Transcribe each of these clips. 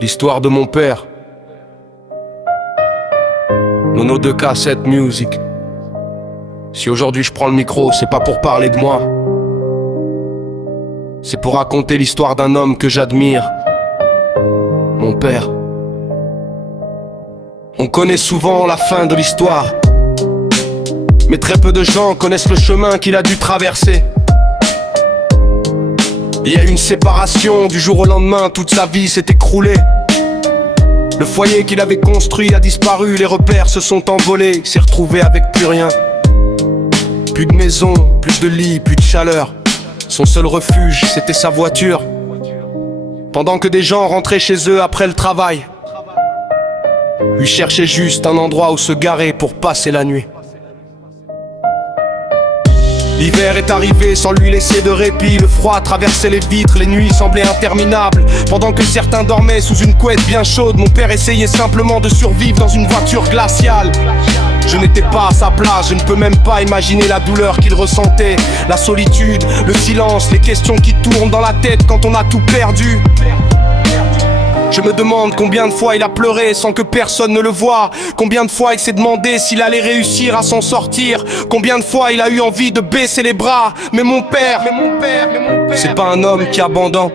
L'histoire de mon père. Nono 2K, cette musique. Si aujourd'hui je prends le micro, c'est pas pour parler de moi. C'est pour raconter l'histoire d'un homme que j'admire. Mon père. On connaît souvent la fin de l'histoire, mais très peu de gens connaissent le chemin qu'il a dû traverser. Il y a eu une séparation, du jour au lendemain, toute sa vie s'est écroulée. Le foyer qu'il avait construit a disparu, les repères se sont envolés, il s'est retrouvé avec plus rien. Plus de maison, plus de lit, plus de chaleur. Son seul refuge, c'était sa voiture. Pendant que des gens rentraient chez eux après le travail, lui cherchait juste un endroit où se garer pour passer la nuit. L'hiver est arrivé sans lui laisser de répit. Le froid traversait les vitres, les nuits semblaient interminables. Pendant que certains dormaient sous une couette bien chaude, mon père essayait simplement de survivre dans une voiture glaciale. Je n'étais pas à sa place, je ne peux même pas imaginer la douleur qu'il ressentait. La solitude, le silence, les questions qui tournent dans la tête quand on a tout perdu. Je me demande combien de fois il a pleuré sans que personne ne le voie. Combien de fois il s'est demandé s'il allait réussir à s'en sortir. Combien de fois il a eu envie de baisser les bras. Mais mon père, c'est pas un homme qui abandonne.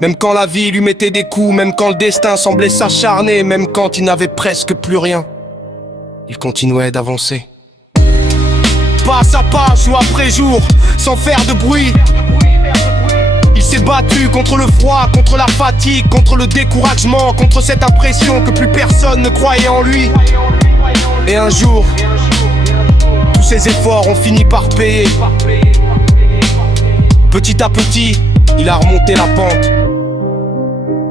Même quand la vie lui mettait des coups, même quand le destin semblait s'acharner, même quand il n'avait presque plus rien, il continuait d'avancer. Pas à pas, jour après jour, sans faire de bruit. Il s'est battu contre le froid, contre la fatigue, contre le découragement, contre cette impression que plus personne ne croyait en lui. Et un jour, tous ses efforts ont fini par payer. Petit à petit, il a remonté la pente.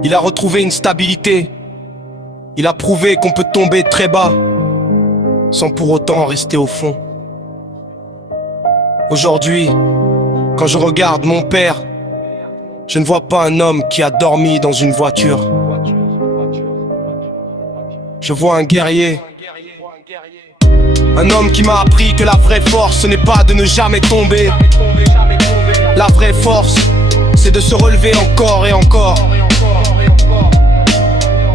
Il a retrouvé une stabilité. Il a prouvé qu'on peut tomber très bas sans pour autant rester au fond. Aujourd'hui, quand je regarde mon père, je ne vois pas un homme qui a dormi dans une voiture. Je vois un guerrier. Un homme qui m'a appris que la vraie force, ce n'est pas de ne jamais tomber. La vraie force, c'est de se relever encore et encore.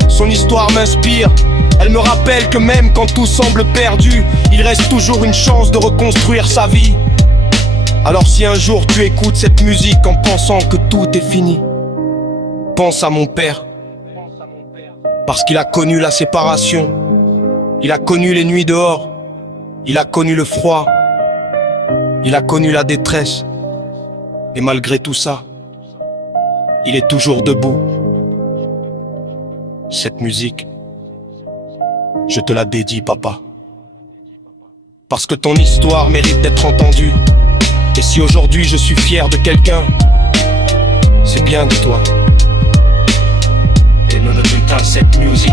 Son histoire m'inspire. Elle me rappelle que même quand tout semble perdu, il reste toujours une chance de reconstruire sa vie. Alors si un jour tu écoutes cette musique en pensant que tout est fini, pense à mon père. Parce qu'il a connu la séparation. Il a connu les nuits dehors. Il a connu le froid. Il a connu la détresse. Et malgré tout ça, il est toujours debout. Cette musique, je te la dédie, papa. Parce que ton histoire mérite d'être entendue. Et si aujourd'hui je suis fier de quelqu'un, c'est bien de toi. Et Nono 2K, cette musique.